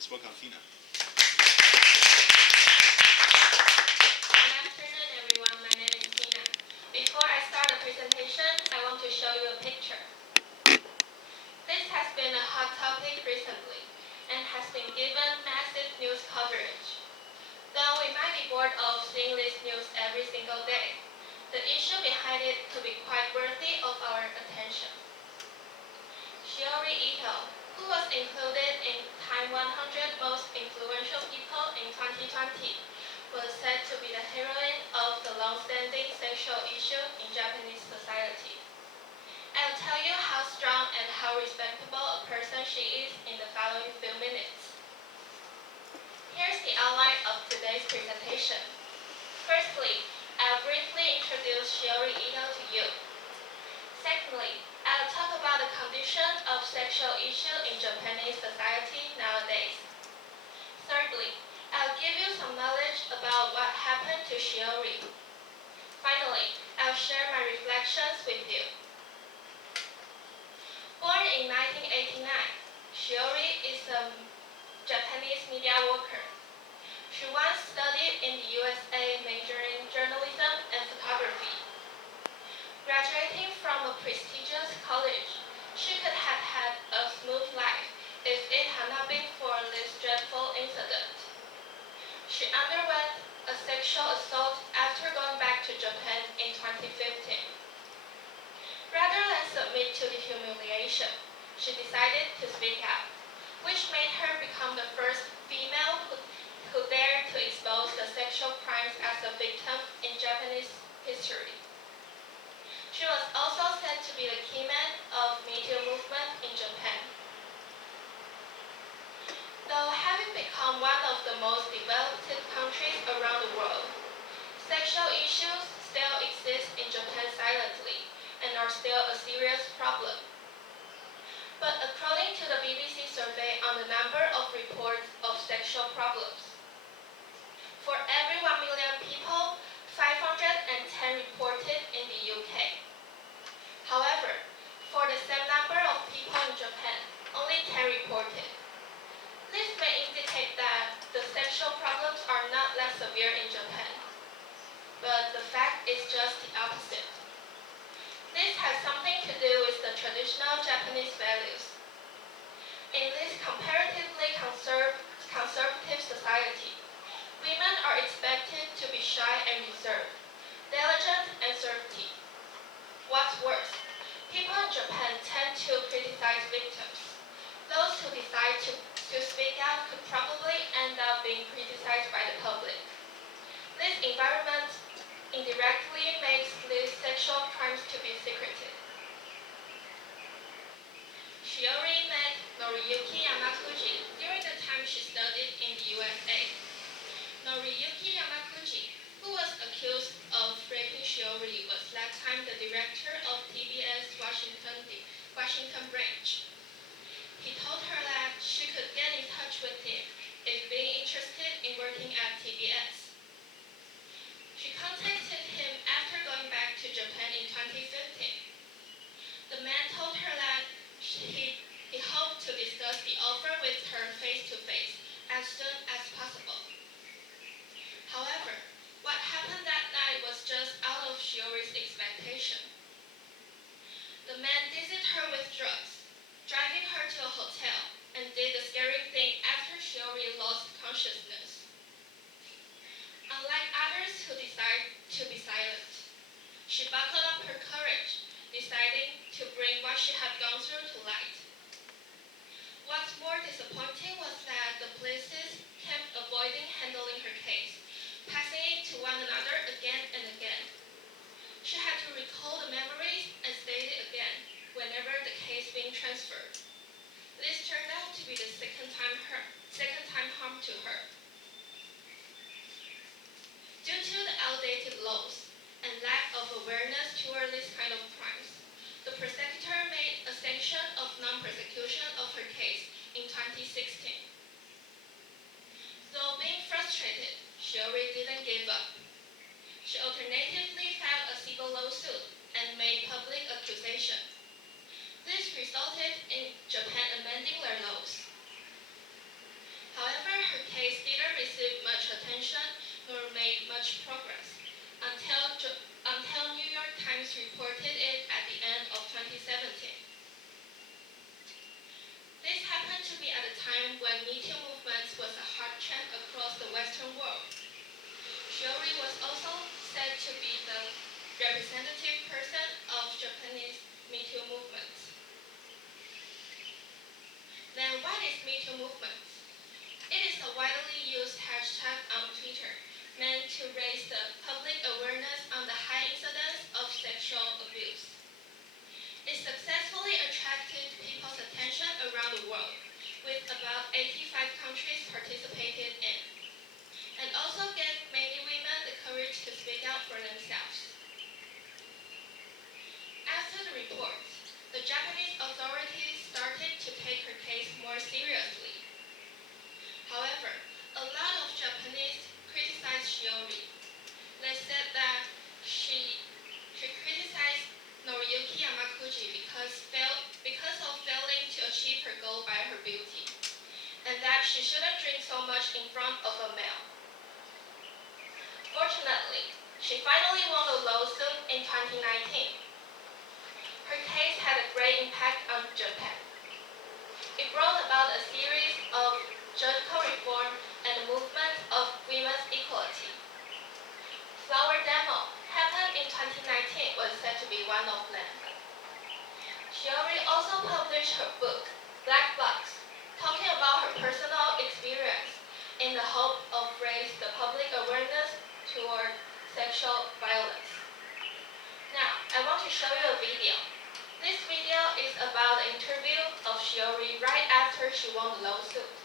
Let's welcome Tina. Good afternoon, everyone. My name is Tina. Before I start the presentation, I want to show you a picture. This has been a hot topic recently and has been given massive news coverage. Though we might be bored of seeing this news every single day, the issue behind it could be quite worthy of our attention. Shiori Ito, who was included in Time 100 Most Influential People in 2020, was said to be the heroine of the long-standing sexual issue in Japanese society. I'll tell you how strong and how respectable a person she is in the following few minutes. Here's the outline of today's presentation. Firstly, I'll briefly introduce Shiori Ito to you. Secondly, I'll talk about the condition of sexual issue in Japanese society nowadays. Thirdly, I'll give you some knowledge about what happened to Shiori. Finally, I'll share my reflections with you. Born in 1989, Shiori is a Japanese media worker. She once studied in the USA majoring journalism and photography. Graduating from a prestigious college, she could have had a smooth life if it had not been for this dreadful incident. She underwent a sexual assault after going back to Japan in 2015. Rather than submit to the humiliation, she decided to speak out, which made her become the first female who dared to expose the sexual crimes as a victim in Japanese history. She was also said to be the keyman of Me Too movement in Japan. Though having become one of the most developed countries around the world, sexual issues still exist in Japan silently and are still a serious problem. But according to the BBC survey on the number of reports of sexual problems, for every 1 million people, 510 reported in the UK. However, for the same number of people in Japan, only 10 reported. This may indicate that the sexual problems are not less severe in Japan, but the fact is just the opposite. This has something to do with the traditional Japanese values. In this comparatively conservative society, women are expected to be shy and reserved, diligent and thrifty. What's worse, people in Japan tend to criticize victims. Those who decide to speak out could probably end up being criticized by the public. This environment indirectly makes these sexual crimes to be secretive. Shiori met Noriyuki Yamaguchi during the time she studied in the USA. Noriyuki Yamaguchi, who was accused of raping Shiori, was that time the director of TBS Washington branch. He told her that she could get in touch with him if being interested in working at TBS. She contacted him after going back to Japan in 2015. The man told her that he hoped to discuss the offer with her face-to-face as soon as possible. However, what happened that night was just out of Shiori's expectation. The man dosed her with drugs, driving her to a hotel, and did the scary thing after Shiori lost consciousness. Unlike others who decide to be silent, she buckled up her courage, deciding to bring what she had gone through to light. What's more disappointing was that the police kept avoiding handling her case, passing it to one another again and again. She had to recall the memories and state it again whenever the case being transferred. This turned out to be the second time harm to her. Due to the outdated laws and lack of awareness toward this kind of crimes, the prosecutor made a sanction of non-prosecution of her case in 2016. attention nor made much progress until New York Times reported it at the end of 2017. This happened to be at a time when Me Too movement was a hot trend across the Western world. Shiori was also said to be the representative person of Japanese Me Too movement. Then what is Me Too movement? It is a widely used hashtag on Twitter meant to raise the public awareness on the high incidence of sexual abuse. It successfully attracted people's attention around the world, with about 85 countries participated in, and also gave many women the courage to speak out for themselves. After the report, the Japanese authorities started to take her case more seriously. However, a lot of Japanese criticized Shiori. They said that she criticized Noriyuki Yamaguchi because of failing to achieve her goal by her beauty, and that she shouldn't drink so much in front of a male. Fortunately, she finally won the lawsuit in 2019. Her case had a great impact on Japan. It brought about a series of judicial reform and the movement of women's equality. Flower Demo happened in 2019 was said to be one of them. Shiori also published her book, Black Box, talking about her personal experience in the hope of raise the public awareness toward sexual violence. Now, I want to show you a video. This video is about an interview of Shiori right after she won the lawsuit.